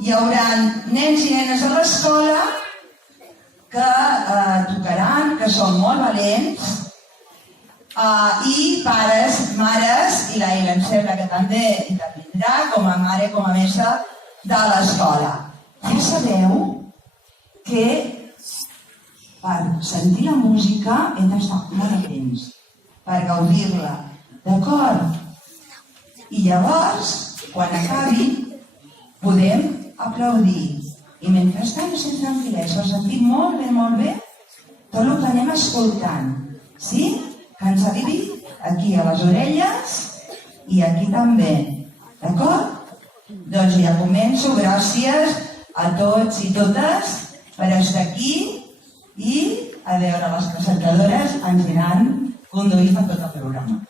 hi haurà nens i nenes a l'escola que tocaran, que són molt valents, i pares, mares, i l'Aila em sembla que també intervindrà com a mare, com a mestra de l'escola. Ja sabeu que per sentir la música hem d'estar molt atents, per gaudir-la, d'acord? I llavors, quan acabi, podem aplaudir. I mentrestant, sense tranquil·lesa, ho sentim molt bé, tot el que anem escoltant. Sí? Que ens arribi aquí a les orelles i aquí també. D'acord? Doncs ja començo. Gràcies a tots i totes per estar aquí i a veure, les presentadores ens aniran conduint per tot el programa.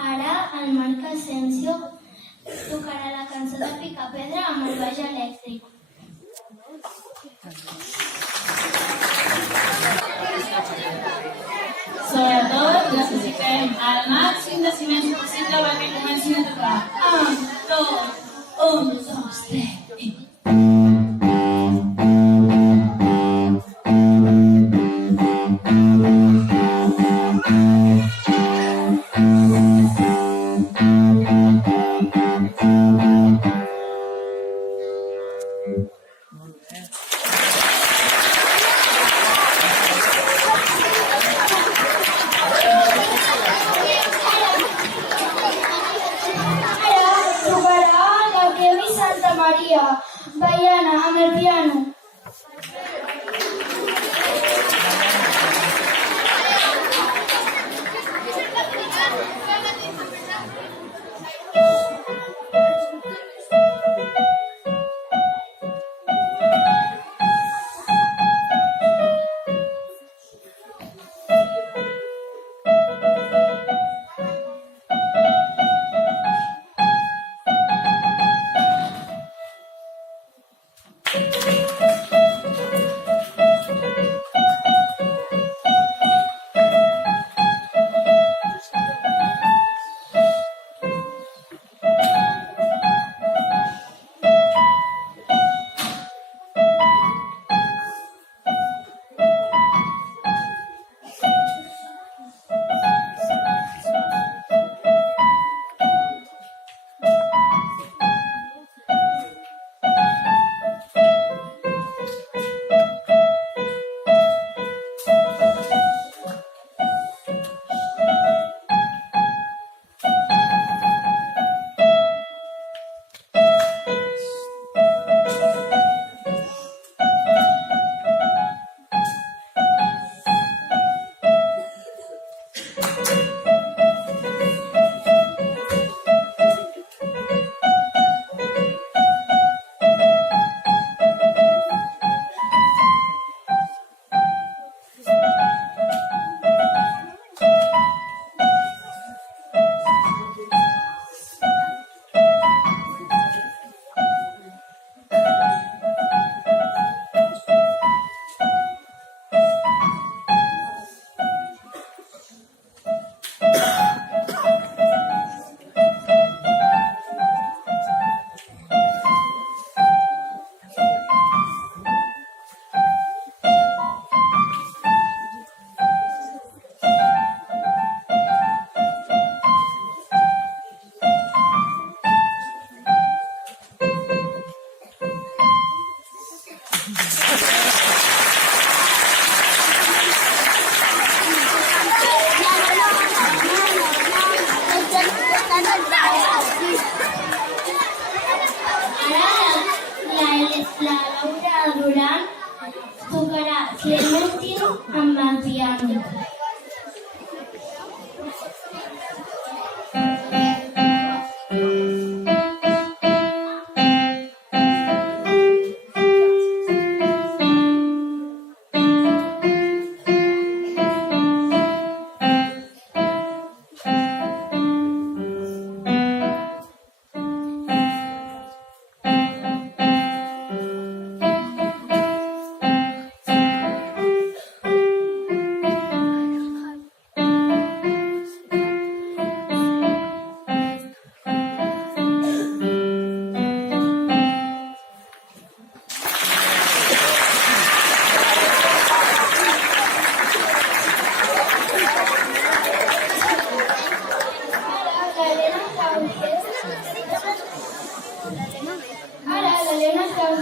Ara el Marc Asensio tocarà la cançó de Picapedra amb el baix elèctric. Sobretot necessitem el màxim de silenci possible perquè comencin a tocar. 1, 2, 3 i... Baiana amb el piano.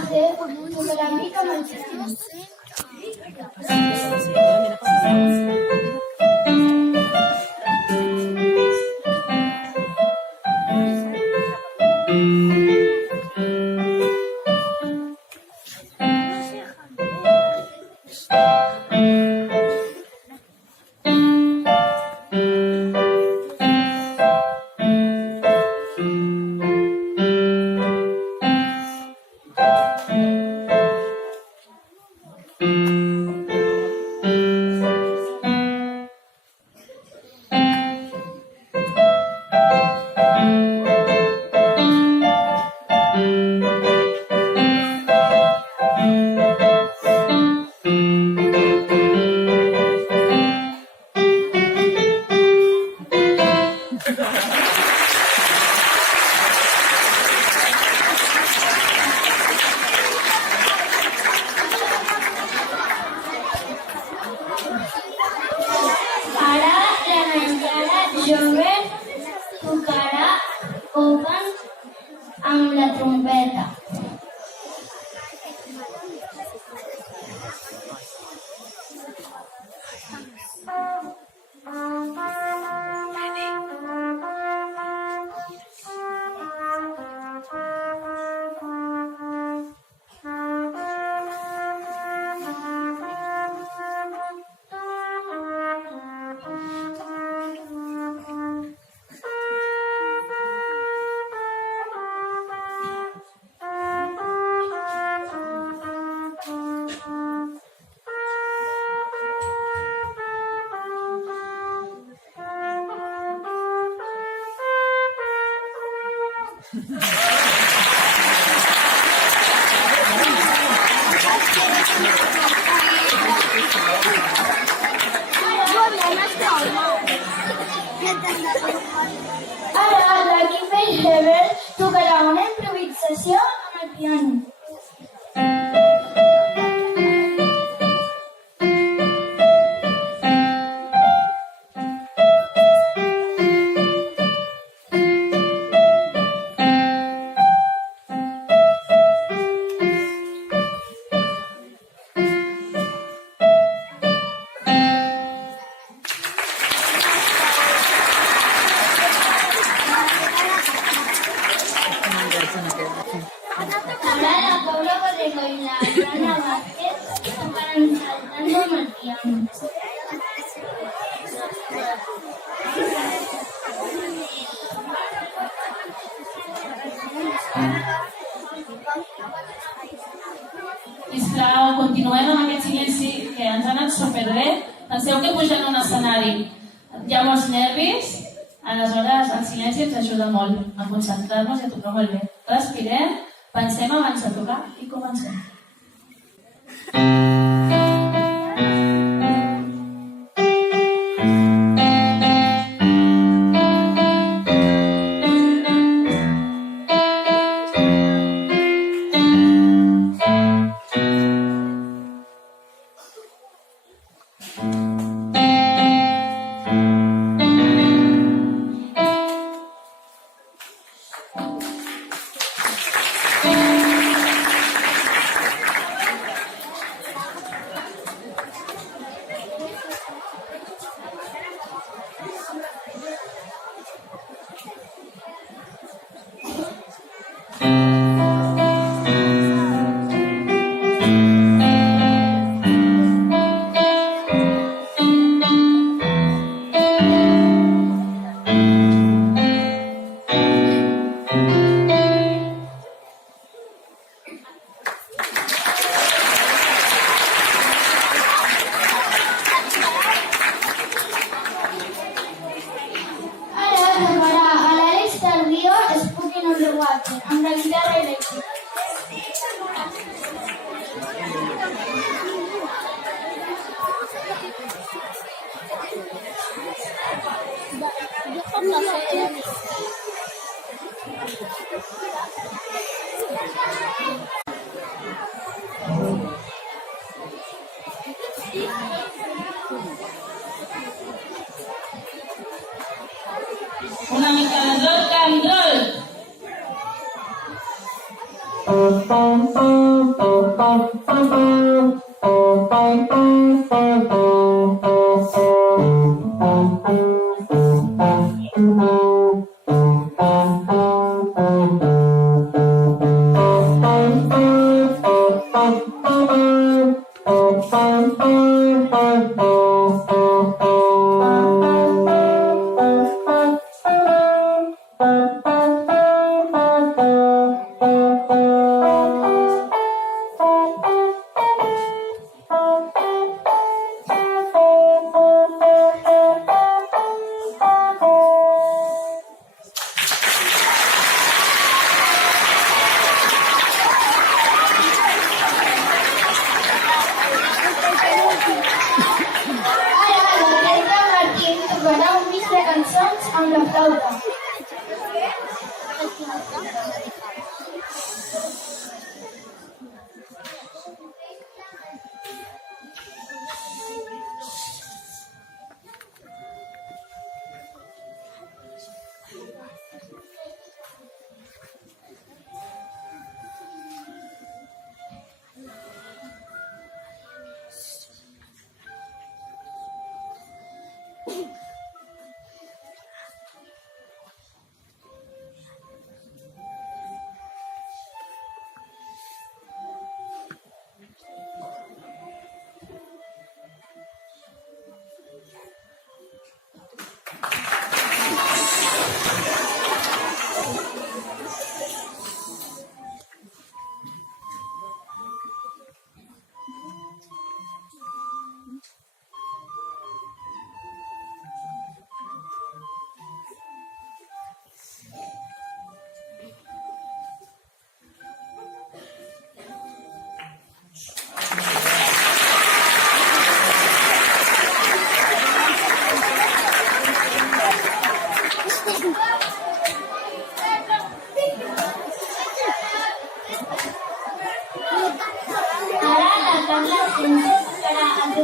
fer tocarà pica amb el piano. Ara la Nayara jove tocarà Open amb la trompeta. Ara l'equip Heber tocarà una improvisació amb el piano. Ahora la Paula Borrego y la Adriana Vázquez tocarán saltando amb el piano. Sisplau, continuem amb aquest silenci que ens ha anat superbé. Penseu que pujant a un escenari hi ha molts nervis, aleshores el silenci ens ajuda molt a concentrar-nos i a tocar molt bé. Respirem, pensem abans de tocar i comencem. amb la guitarra elèctrica. Una mica de rock and roll. Amb la flauta.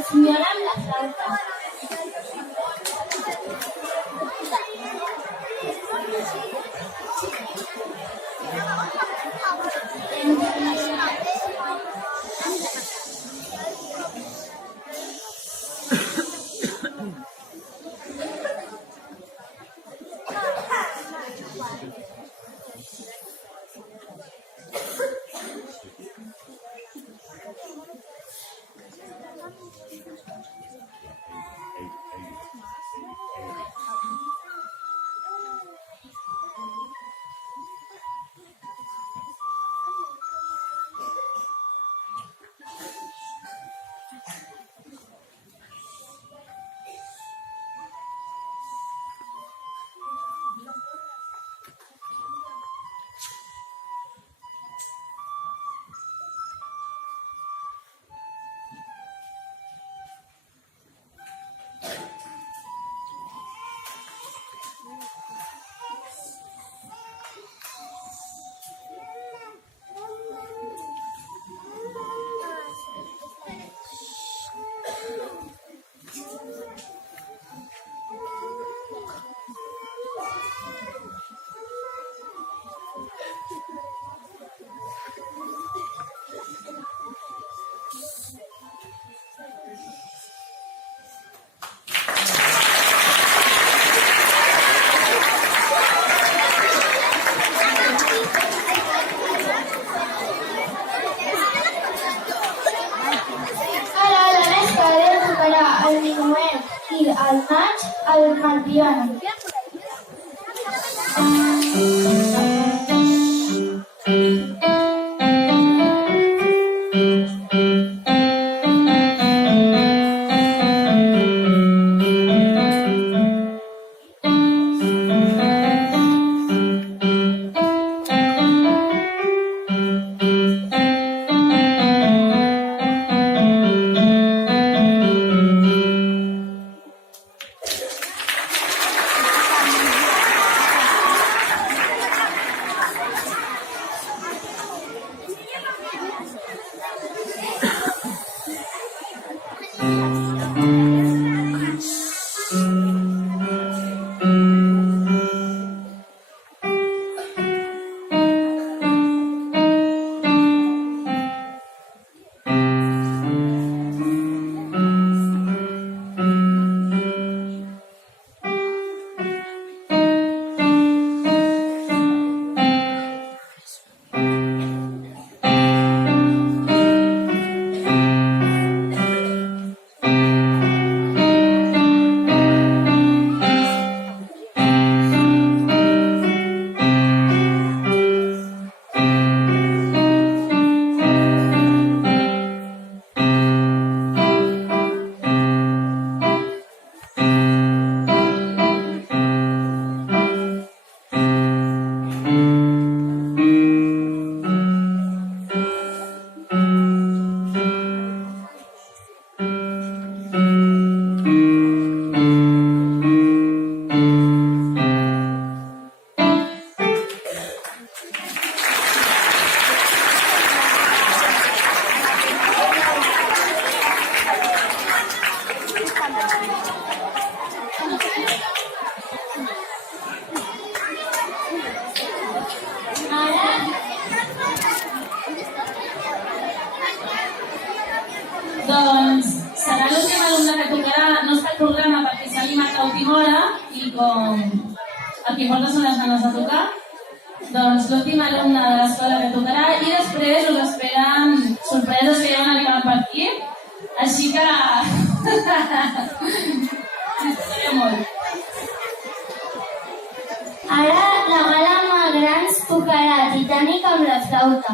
Senyora amb la flauta. El minuet i el maig al Marpiano. que importa són les ganes de tocar. Doncs l'últim alumne de l'escola que tocarà i després us esperen sorpreses que ja van arribar per aquí. Així que... disfrutareu molt. Ara la Gala Malgrans tocarà Titanic amb la flauta.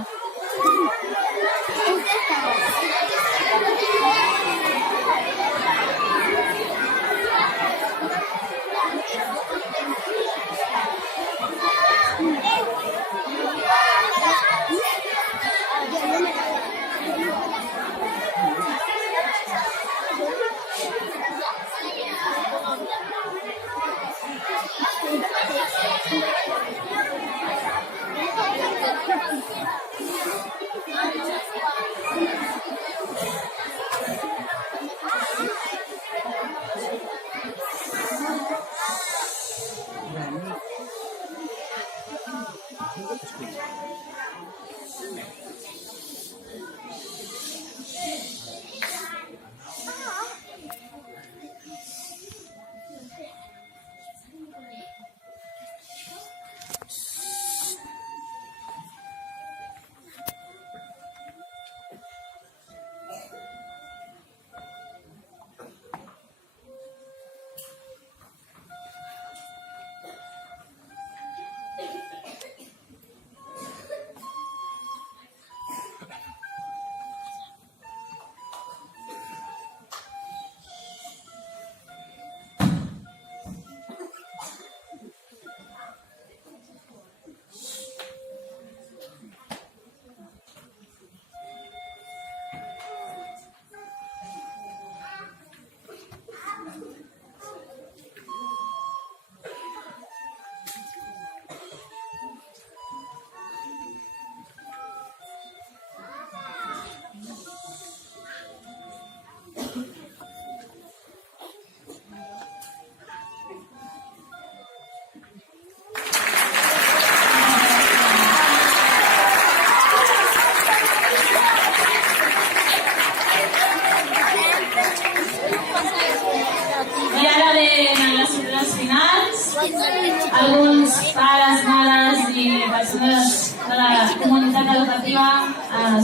alguns pares, mares i persones de la comunitat educativa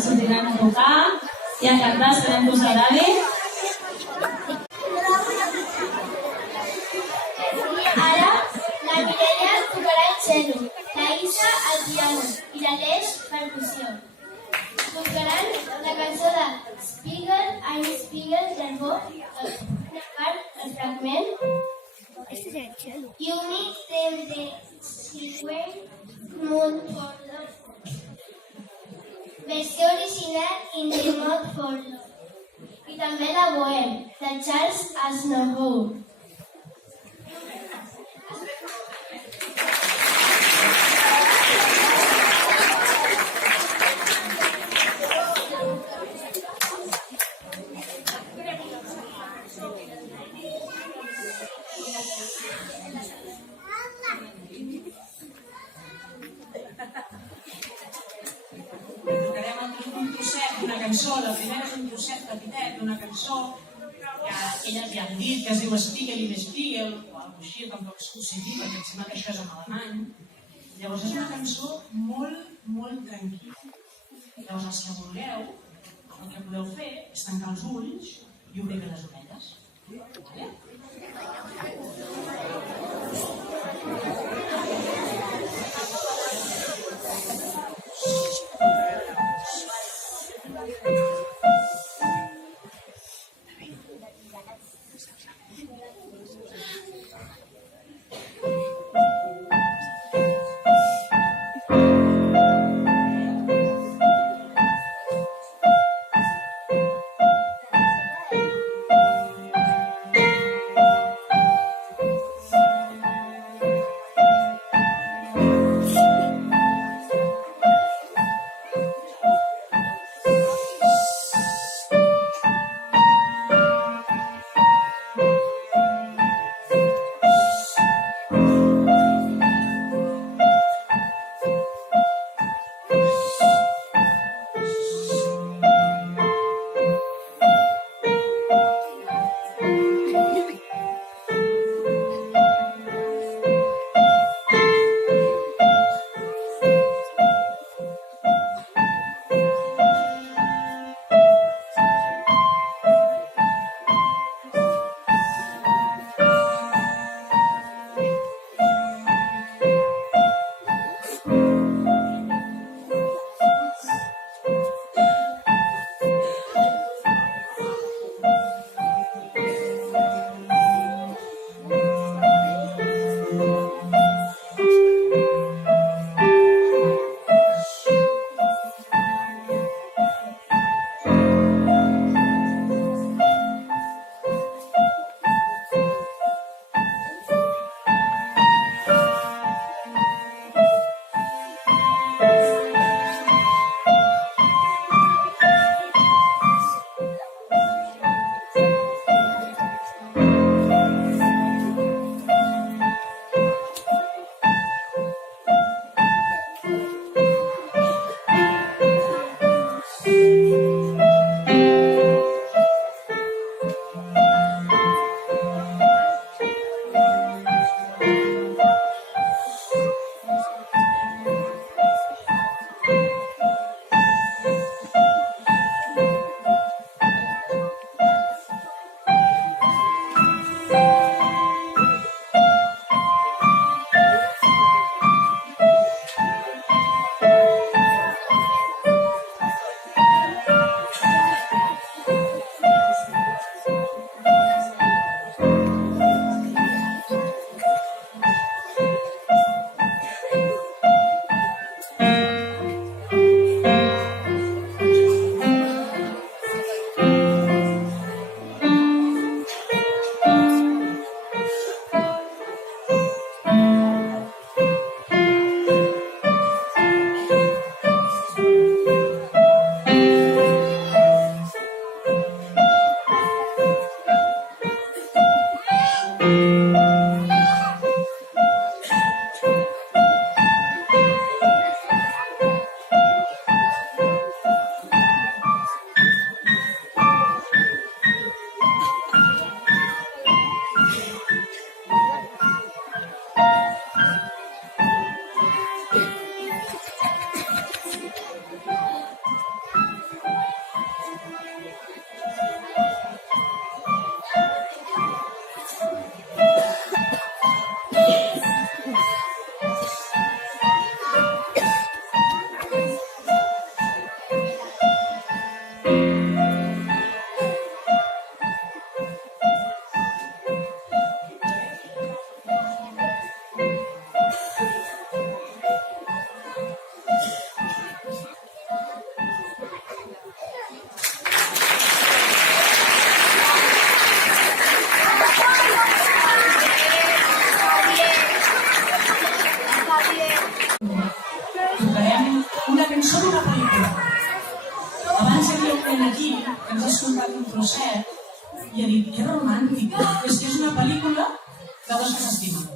sortiran a tocar i a cantar, esperem que us agradi. Ara, la Mireia tocarà el cello, la Isa el piano i l'Aleix percussió. Tocaran la cançó de Spiegel, Ein Spiegel del Bob, el fragment. Unit dem de Sigüen Mund for Love. Versió original in the Mode for Love. I també la Bohème, de Charles Aznavour. La primera és un trosset petitet d'una cançó que elles ja han dit, que es diu Spiegel im Spiegel, o alguna cosa així, tampoc és positiu, perquè em sembla que això és en alemany. Llavors és una cançó molt, molt tranquil·la. Llavors, els que vulgueu, el que podeu fer és tancar els ulls i obrir bé les orelles. Vale? cançó d'una pel·lícula. Abans hi havia un nen aquí que ens ha escoltat un trosset i ha dit, que romàntic, és que és una pel·lícula de dos que s'estimen.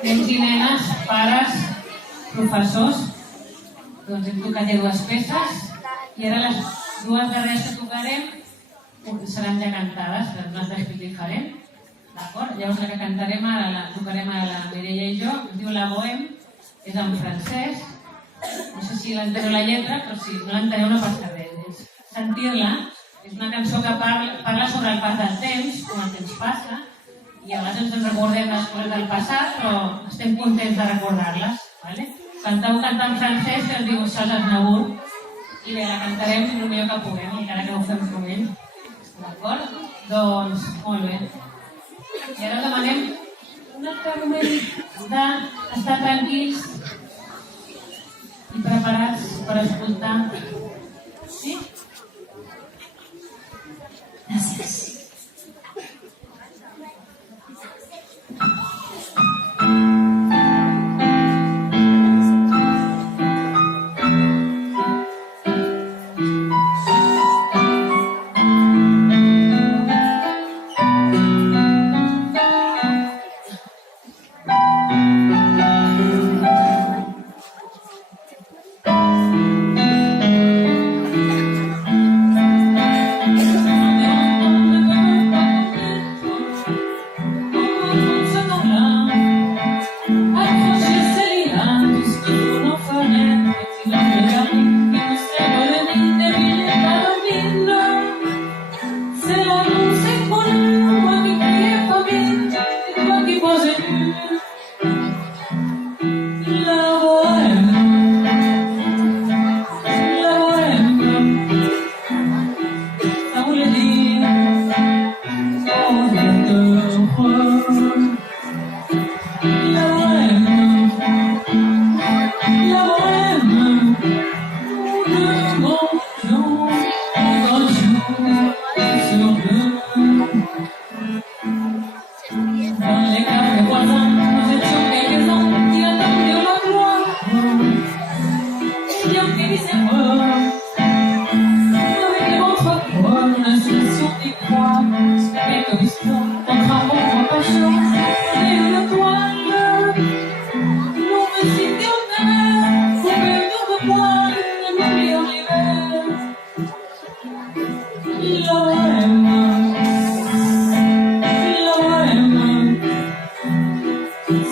Nens i nenes, pares, professors, doncs hem tocat ja dues peces i ara les dues darreres que tocarem seran ja cantades, per un altre estil diferent. D'acord? Llavors la que cantarem ara, la tocarem ara la Mireia i jo, es diu La Bohème, és en francès. No sé si l'enteneu la lletra, però si no l'enteneu no passa res. Sentir-la és una cançó que parla sobre el pas del temps, com el temps passa, i a vegades ens recordem les coses del passat, però estem contents de recordar-les. Vale? Cantau canta en francès, que es diu Charles Aznavour, i bé, la cantarem el millor que puguem, encara que no ho fem sovint. D'acord? Doncs, molt bé. I ara demanem un altre moment d'estar tranquils i preparats per escoltar. Sí? Gràcies. C'est l'amour, c'est le bonheur, moi qui criais pas bien, c'est toi qui posais la bohème, la bohème. Ça voulait dire oh j'adore la bohème, la bohème. Le bonjour, sur deux. Dans les cafés voisins, nous étions quelques-uns qui attendaient la gloire. Et bien que miséreux, avec les ventres croix, l'instruction des croix, quelques histoires, entre amour, pas chance, et une toile. L'on me citait au tonnerre, pour perdre de poil, et m'oublier en hiver. La bohème,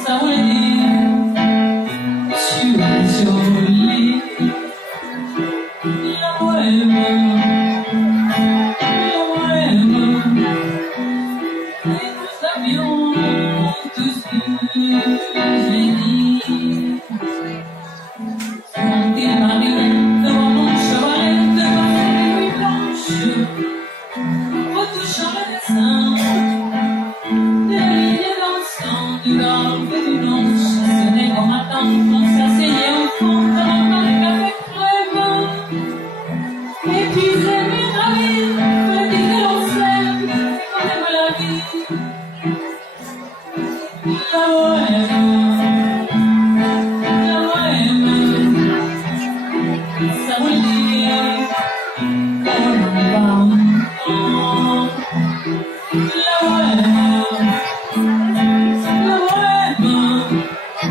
ça voulait dire tu es jolie. La bohème, et nous avions tous eu génie. Monter ma violette devant mon chevalet, devant les nuits blanches, retouchant le dessin, des lignes dansant du golfe et du blanche. Ce n'est qu'au matin qu'on s'asseyait au fond devant un café crème. Et puis c'est mes ravis, me dit que l'on s'aime, qu'on aime la vie. La bohème, la bohème, ça voulait dire oh la bohème,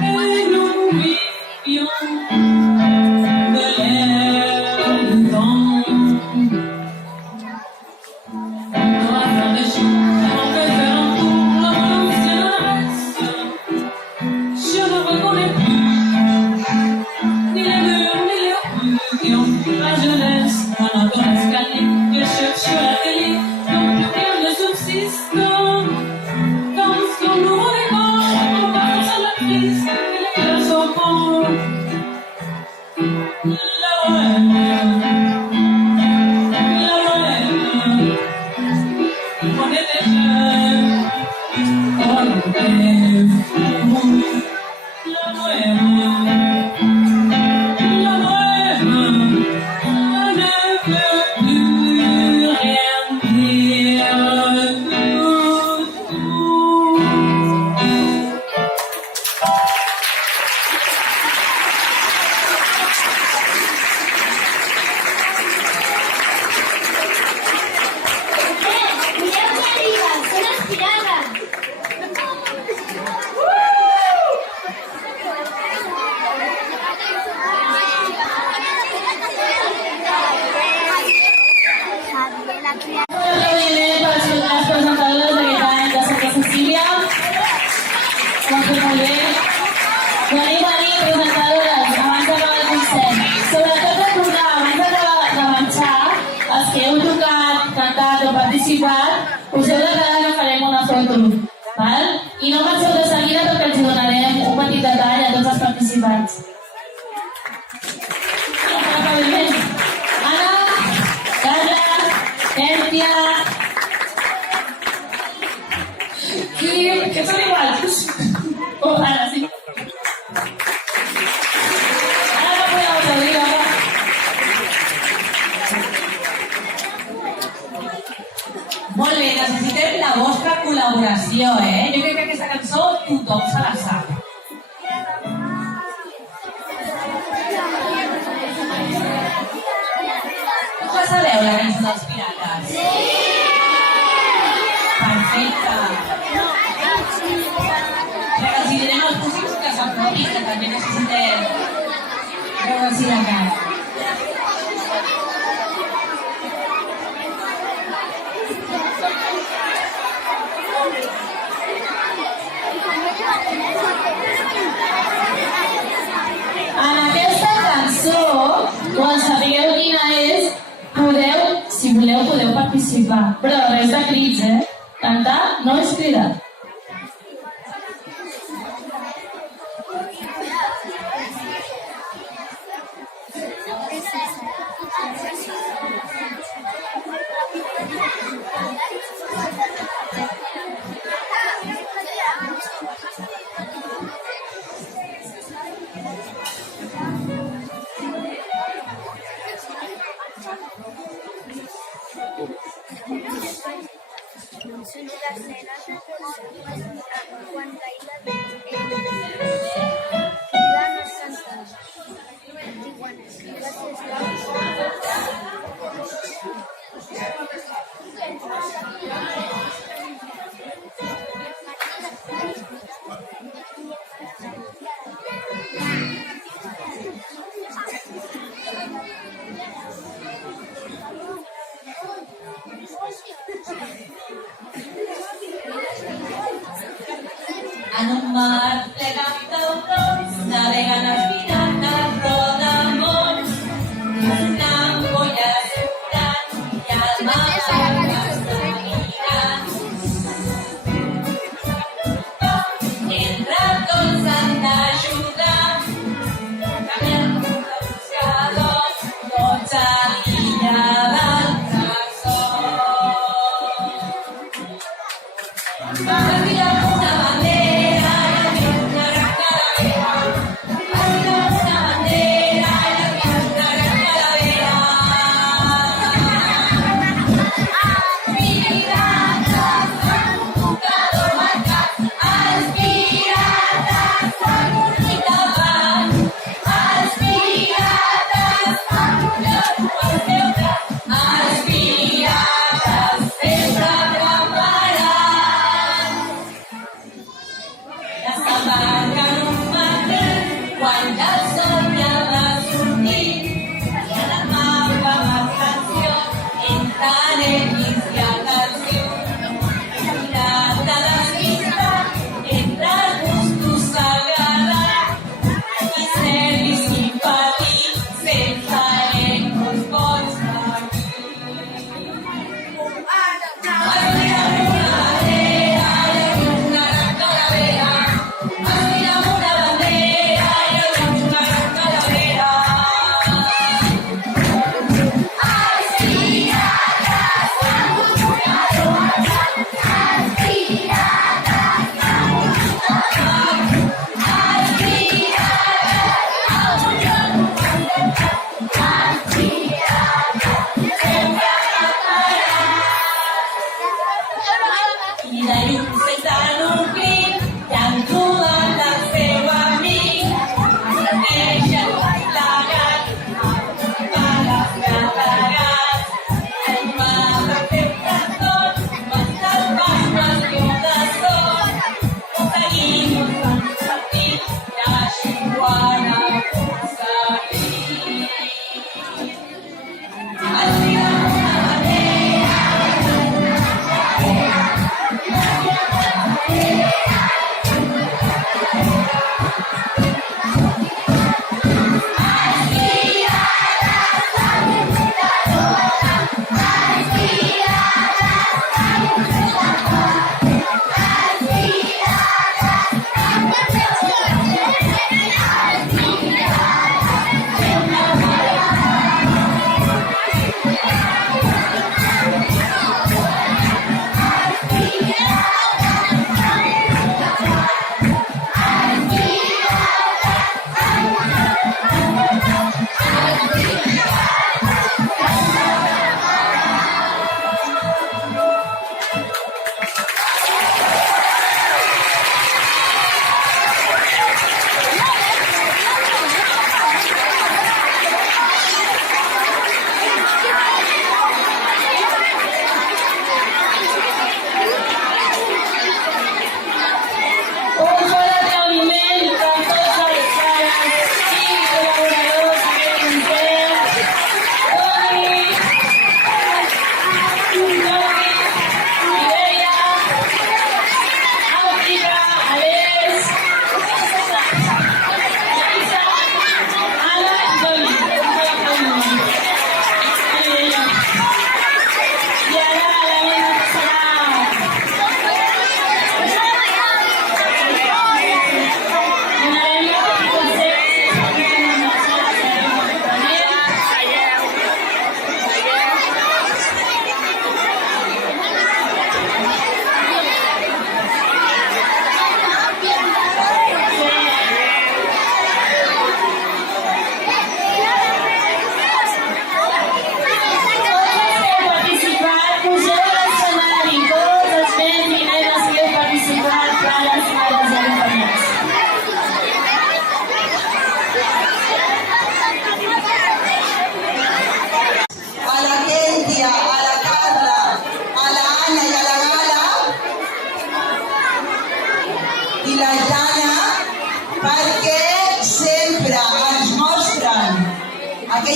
et nous vivions de l'air du temps. Dans la fin des jours, on fait faire un tour à mon ancienne adresse. Je ne reconnais plus ni les murs, ni les rues qui ont fui ma jeunesse. En attendant l'escalier, je cherche la télé, donc plus rien ne subsiste. Dans son nouveau décor, on va sur la crise, et les cœurs sont morts. La bohème, on était jeunes, on était fous. La bohème, on ne veut plus rien dire. Mireu que arriba, són les pirades. Aplaudiment per les presentadores d'aquest any de Santa Cecília. Ho han fet molt bé. Veniu, presentadores, abans d'acabar el concert. Sobretot recordar, abans de marxar, els que heu tocat, cantat o participat, us heu de quedar que farem una foto. Val? I no marxeu de seguida perquè els donarem un petit detall a tots els participants. Aplaudiment. Anna, Carla, Cèlia. Que són iguals. Ara sí. Ara no podeu aplaudir, home. Molt bé, necessitem la vostra col·laboració, Jo crec que aquesta cançó tothom se la sap. Tu la sabeu, la cançó dels pirates? Sí! Perfecte. Però els direm als músics que s'apropin, que també necessitem veure si la cara. En aquesta cançó, quan sapigueu quina és, podeu, si voleu, podeu participar. participar. Però res de crits, Cantar no és cridar. En un mar plegat d'autors naveguen els pirates rodamont. Una ampolla surant i el mar està mirant. Entre tots han d'ajudar, canviant un buscador, tots a l'illa del tresor. Una bandera i una gran calavera. Una bandera i una gran calavera. Pirates amb un mocador marcat. Els pirates amb un ric davant. Els pirates amb un lloc al seu cap. Els pirates sempre preparats. Desembarquen un matí quan ja el sol ja va sortir. I en el mapa amb atenció entre neguits i atenció. Pirata despistat entre gustos sagrats. I servis simpàtic sense ecos pots seguir. Aspira'm una bandera i una gran calavera. Aspira'm una bandera i una gran calavera. Els pirates amb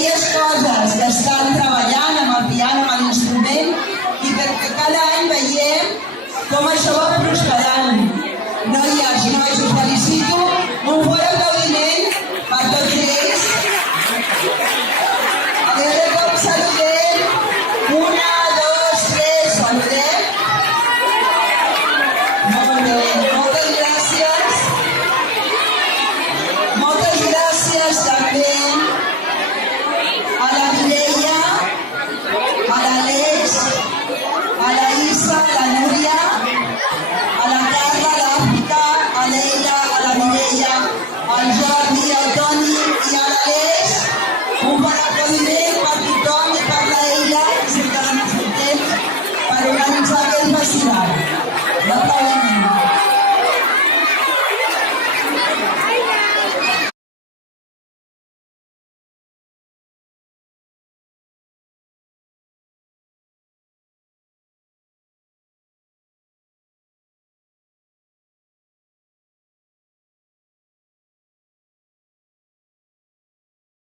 aquelles coses que estan treballant amb el piano, amb l'instrument, i perquè cada any veiem com això va